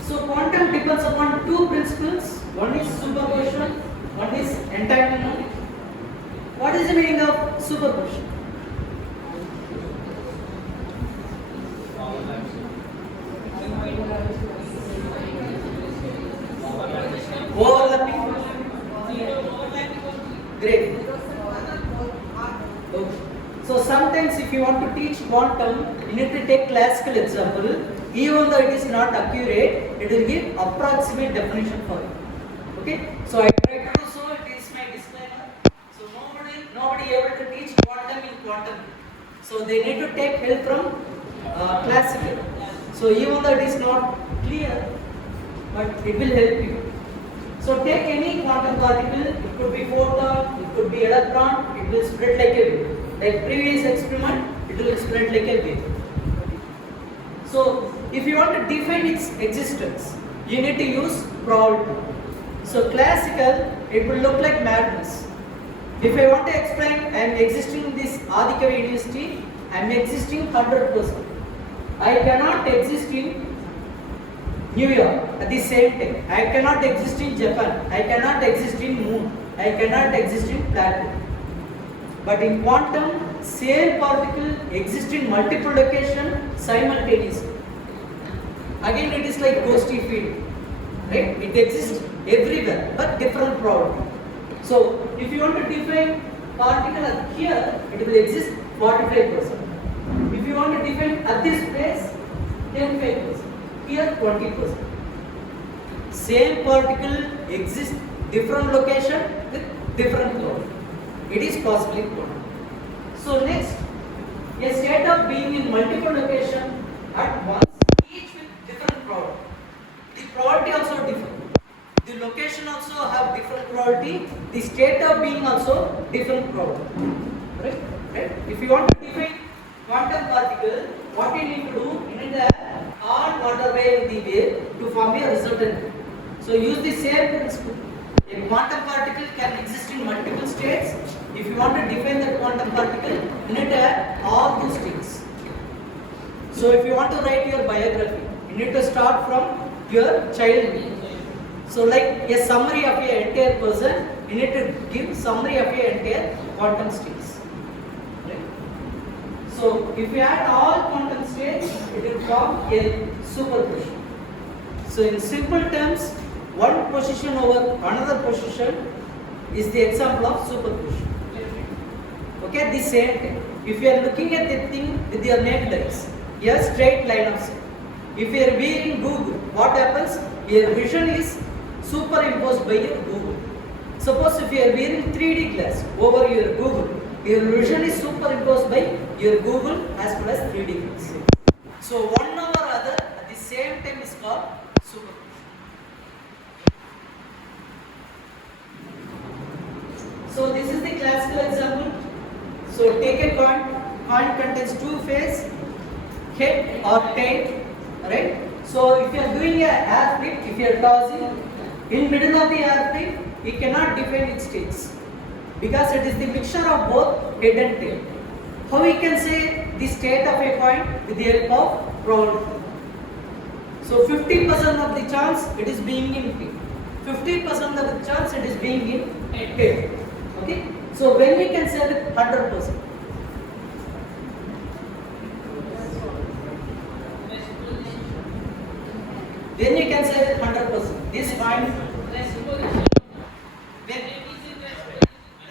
So quantum depends upon two principles. One is superposition, one is entanglement. What is the meaning of superposition? quantum, you need to take classical example. Even though it is not accurate, it will give approximate definition for you. Okay? So I try to do so. It is my disclaimer. So nobody able to teach quantum in quantum. So they need to take help from classical. So even though it is not clear, but it will help you. So take any quantum particle, it could be photon, it could be electron, it will spread like a wave. Like previous experiment, it will spread like a wave. So if you want to define its existence, you need to use probability. So classical, it will look like madness. If I want to explain, I am existing in this Adhikava University, I am existing 100%. I cannot exist in New York at the same time. I cannot exist in Japan. I cannot exist in moon. I cannot exist in planet. But in quantum, same particle exists in multiple locations simultaneously. Again, it is like ghosty field, right? It exists everywhere, but different probability. So, if you want to define particle here, it will exist 45%. If you want to define at this place, 10%. Here 20%. Same particle exists different location with different probability. It is possibly quantum. So next, a state of being in multiple location at once, each with different probability. The probability also different. The location also have different probability. The state of being also different probability. Right? If you want to define quantum particle, what you need to do, you need to add all order way in the wave to form a resultant wave. So use the same principle. A quantum particle can exist in multiple states. If you want to define the quantum particle, you need to add all those things. So if you want to write your biography, you need to start from your childhood. So like a summary of your entire person, you need to give summary of your entire quantum states. Right? So if you add all quantum states, it will form a superposition. So in simple terms, one position over another position is the example of superposition. Okay, the same thing. If you are looking at the thing with your naked eyes, you have straight line of sight. If you are wearing Google, what happens? Your vision is superimposed by your Google. Suppose if you are wearing 3D glass over your Google, your vision is superimposed by your Google as well as 3D glass. So one over other at the same time is called superposition. So this is the classical example. So take a coin. Coin contains two faces, head or tail, right? So if you are doing a air flip, if you are tossing, in middle of the air flip, you cannot define its states because it is the mixture of both head and tail. How we can say the state of a coin with the help of probability? So 50% of the chance it is being in head, 50% of the chance it is being in tail. Okay? So when we can say with 100%? When you can say with 100%? This coin when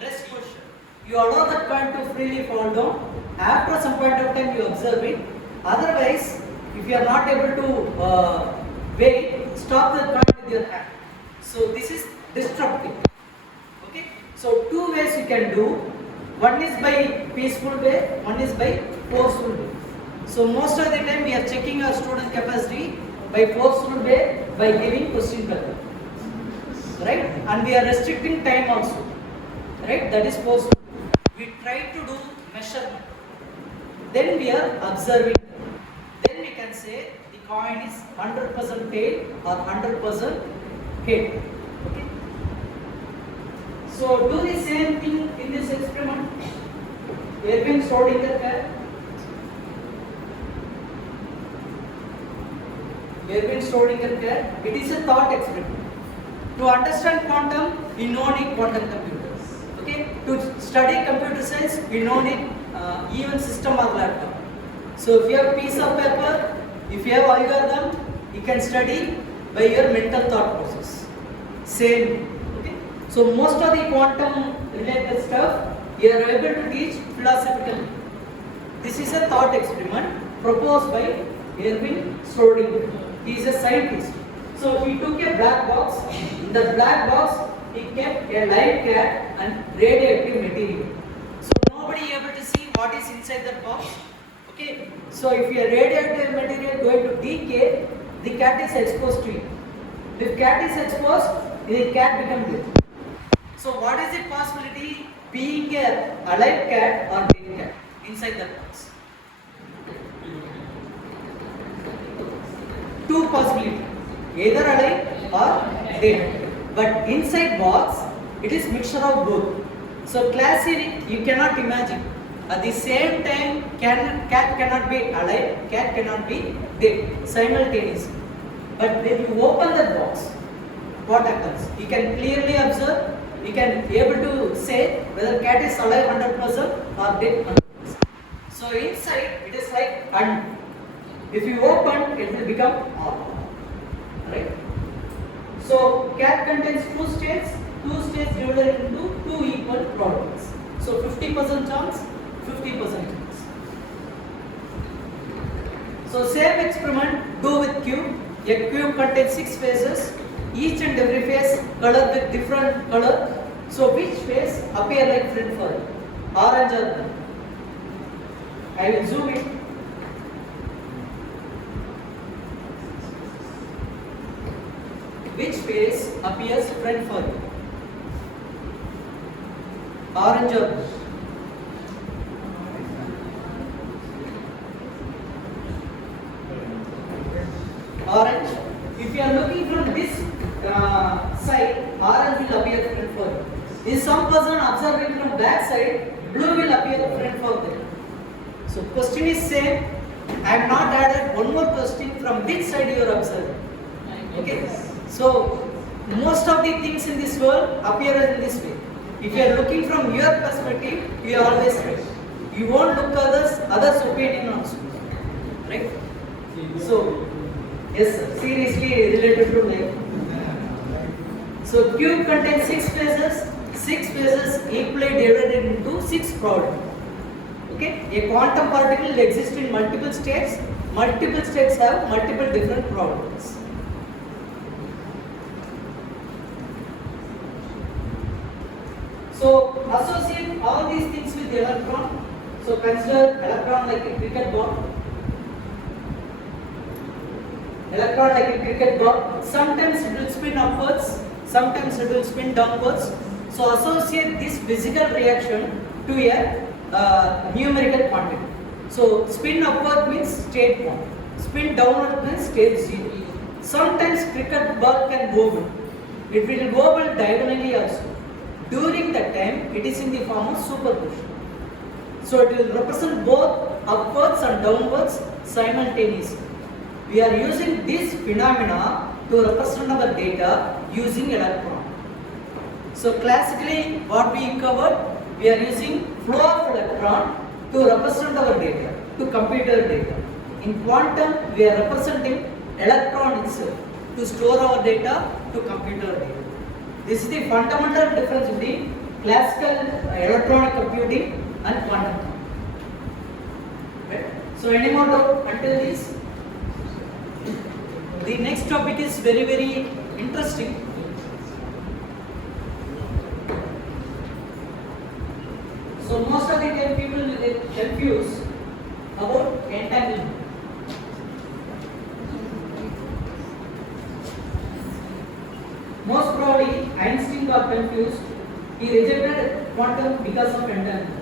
rest position. You allow that coin to freely fall down. After some point of time you observe it. Otherwise, if you are not able to wait, stop the coin with your hand. So this is disruptive. Okay? So two ways you can do. One is by peaceful way, one is by forceful way. So most of the time we are checking our student capacity by forceful way by giving question paper. Right? And we are restricting time also. Right? That is forceful. We try to do measurement. Then we are observing. Then we can say the coin is 100% tail or 100% head. Okay? So do the same thing in this experiment. Erwin Schrödinger here. Erwin Schrödinger here. It is a thought experiment. To understand quantum, we no need quantum computers. Okay? To study computer science, we no need even system or laptop. So if you have a piece of paper, if you have algorithm, you can study by your mental thought process. Same. Okay? So most of the quantum related stuff you are able to teach philosophically. This is a thought experiment proposed by Erwin Schrödinger. He is a scientist. So he took a black box. In the black box, he kept a live cat and radioactive material. So nobody able to see what is inside that box. Okay. So if your radioactive material going to decay, the cat is exposed to it. If cat is exposed, the cat becomes dead. So what is the possibility being a alive cat or dead cat inside that box? Two possibilities, either alive or dead. But inside box, it is mixture of both. So classically, you cannot imagine. At the same time, cat cannot be alive, cat cannot be dead simultaneously. But when you open the box, what happens? You can clearly observe, you can be able to say whether cat is alive 100% or dead 100%. So inside, it is like and. If you open, it will become on. Right? So cat contains two states divided into two equal products. So 50% chance, 50% chance. So same experiment do with cube. A cube contains 6 faces. Each and every face colored with different color. So which face appear like friend for you? Orange or blue? I will zoom it. Which face appears friend for you? Orange or blue? Orange. If you are looking from this side, orange will appear friend for you. If some person observing from back side, blue will appear friend for them. So question is same. I have not added one more question from which side you are observing. Okay. So most of the things in this world appear in this way. If you are looking from your perspective, you are always right. You won't look others' opinion also. Right? So yes, sir. Seriously related to life. So cube contains 6 faces. 6 faces equally divided into 6 products. Okay? A quantum particle exists in multiple states. Multiple states have multiple different products. So associate all these things with the electron. So consider electron like a cricket ball. Electron like a cricket ball. Sometimes it will spin upwards, sometimes it will spin downwards. So associate this physical reaction to a numerical quantity. So spin upward means state 1. Spin downward means state 0. Sometimes cricket ball can wobble. It will wobble diagonally also. During that time, it is in the form of superposition. So it will represent both upwards and downwards simultaneously. We are using this phenomena to represent our data using electron. So classically, what we covered, we are using flow of electron to represent our data, to computer data. In quantum, we are representing electron itself to store our data, to computer data. This is the fundamental difference between classical electronic computing and quantum computing. Right? So any more doubt until this? The next topic is very, very interesting. So most of the time people will get confused about entanglement. Most probably Einstein got confused. He rejected quantum because of entanglement.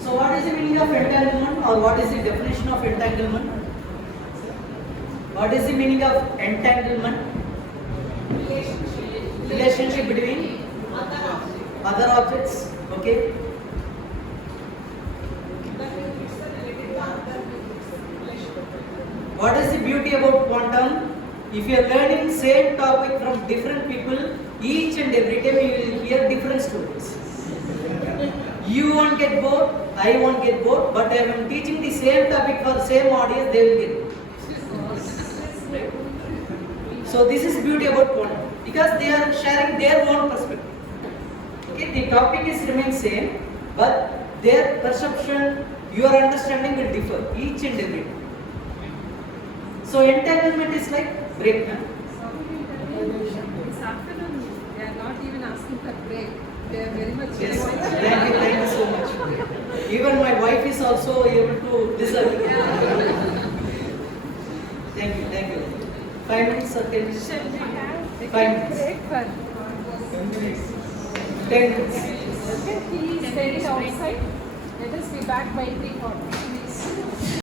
So what is the meaning of entanglement, or what is the definition of entanglement? What is the meaning of entanglement? Relationship between other objects. Okay. What is the beauty about quantum? If you are learning same topic from different people, Each and every time you will hear different stories. You won't get bored, I won't get bored, but I am teaching the same topic for the same audience, they will get bored. So this is beauty about quantum, because they are sharing their own perspective. Okay, the topic is remain same, but their perception, your understanding will differ each and every time. So entanglement is like breakdown. It's afternoon. They are not even asking for break. They are very much. Yes, thank you so much. Even my wife is also able to deserve it. Thank you. 5 minutes or 10 minutes? Shall we have 5 minutes. break for 10 minutes. 10 minutes. okay? He is staying outside. Let us be back by 3:40.